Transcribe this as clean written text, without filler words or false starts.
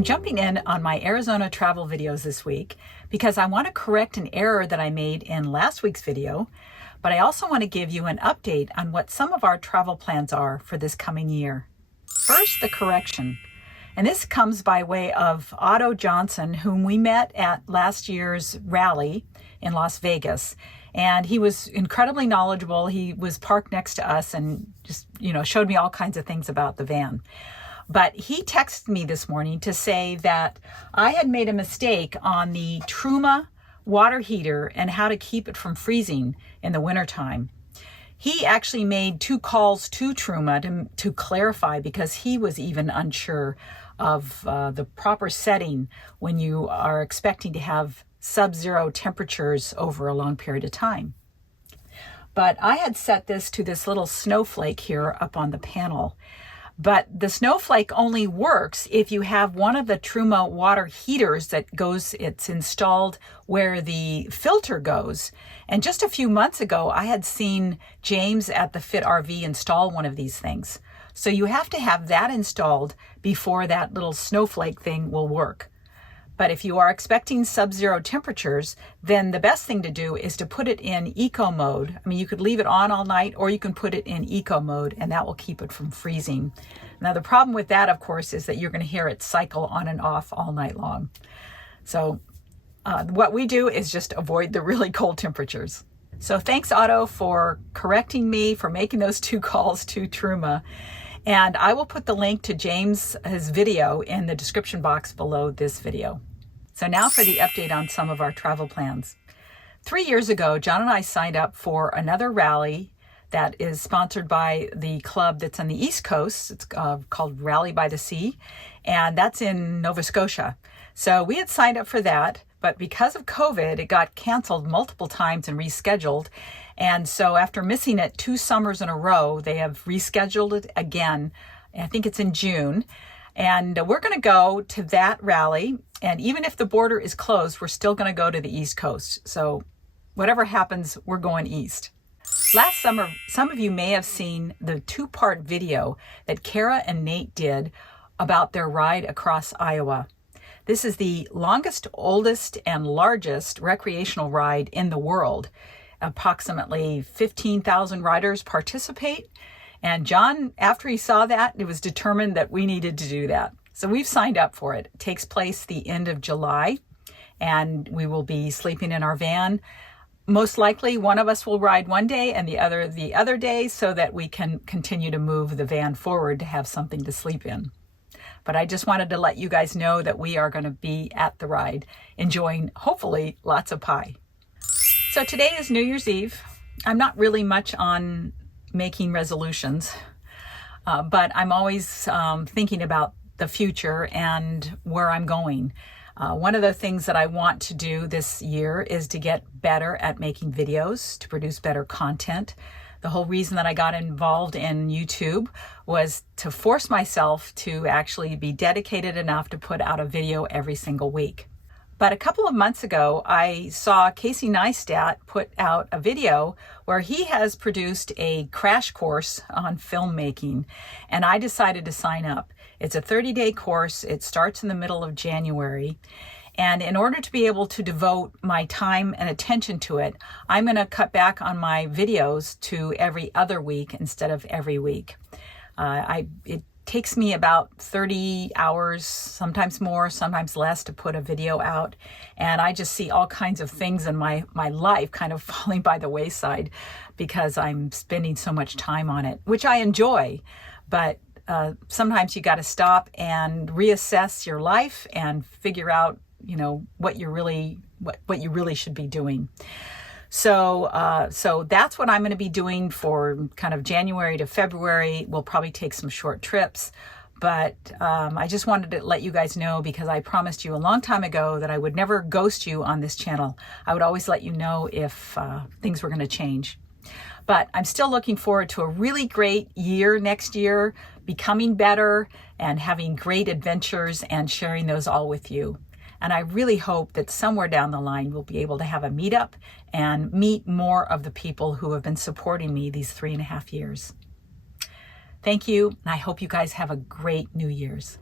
I'm jumping in on my Arizona travel videos this week because I want to correct an error that I made in last week's video, but I also want to give you an update on what some of our travel plans are for this coming year. First, the correction. And this comes by way of Otto Johnson, whom we met at last year's rally in Las Vegas. And he was incredibly knowledgeable. He was parked next to us and just, showed me all kinds of things about the van. But he texted me this morning to say that I had made a mistake on the Truma Water Heater and how to keep it from freezing in the wintertime. He actually made 2 calls to Truma to clarify, because he was even unsure of the proper setting when you are expecting to have sub-zero temperatures over a long period of time. But I had set this to this little snowflake here up on the panel. But the snowflake only works if you have one of the Truma water heaters it's installed where the filter goes. And just a few months ago, I had seen James at the Fit RV install one of these things. So you have to have that installed before that little snowflake thing will work. But if you are expecting sub-zero temperatures, then the best thing to do is to put it in eco mode. I mean, you could leave it on all night, or you can put it in eco mode, and that will keep it from freezing. Now, the problem with that, of course, is that you're going to hear it cycle on and off all night long. So what we do is just avoid the really cold temperatures. So thanks, Otto, for correcting me, for making those 2 calls to Truma. And I will put the link to his video in the description box below this video. So now for the update on some of our travel plans. 3 years ago, John and I signed up for another rally that is sponsored by the club that's on the East Coast. It's called Rally by the Sea, and that's in Nova Scotia. So we had signed up for that, but because of COVID, it got canceled multiple times and rescheduled. And so after missing it 2 summers in a row, they have rescheduled it again. I think it's in June. And we're going to go to that rally. And even if the border is closed, we're still going to go to the East Coast. So whatever happens, we're going east. Last summer, some of you may have seen the 2-part video that Kara and Nate did about their ride across Iowa. This is the longest, oldest, and largest recreational ride in the world. Approximately 15,000 riders participate. And John, after he saw that, it was determined that we needed to do that. So we've signed up for it. It takes place the end of July, and we will be sleeping in our van. Most likely one of us will ride one day and the other day, so that we can continue to move the van forward to have something to sleep in. But I just wanted to let you guys know that we are going to be at the ride, enjoying, hopefully, lots of pie. So today is New Year's Eve. I'm not really much on making resolutions, but I'm always thinking about the future and where I'm going. One of the things that I want to do this year is to get better at making videos, to produce better content. The whole reason that I got involved in YouTube was to force myself to actually be dedicated enough to put out a video every single week. But a couple of months ago, I saw Casey Neistat put out a video where he has produced a crash course on filmmaking, and I decided to sign up. It's a 30-day course. It starts in the middle of January. And in order to be able to devote my time and attention to it, I'm going to cut back on my videos to every other week instead of every week. It takes me about 30 hours, sometimes more, sometimes less, to put a video out. And I just see all kinds of things in my life kind of falling by the wayside because I'm spending so much time on it, which I enjoy. But sometimes you got to stop and reassess your life and figure out, what you really should be doing. So that's what I'm going to be doing for kind of January to February. We'll probably take some short trips, but I just wanted to let you guys know, because I promised you a long time ago that I would never ghost you on this channel. I would always let you know if things were going to change. But I'm still looking forward to a really great year next year, becoming better and having great adventures and sharing those all with you. And I really hope that somewhere down the line, we'll be able to have a meetup and meet more of the people who have been supporting me these 3.5 years. Thank you. And I hope you guys have a great New Year's.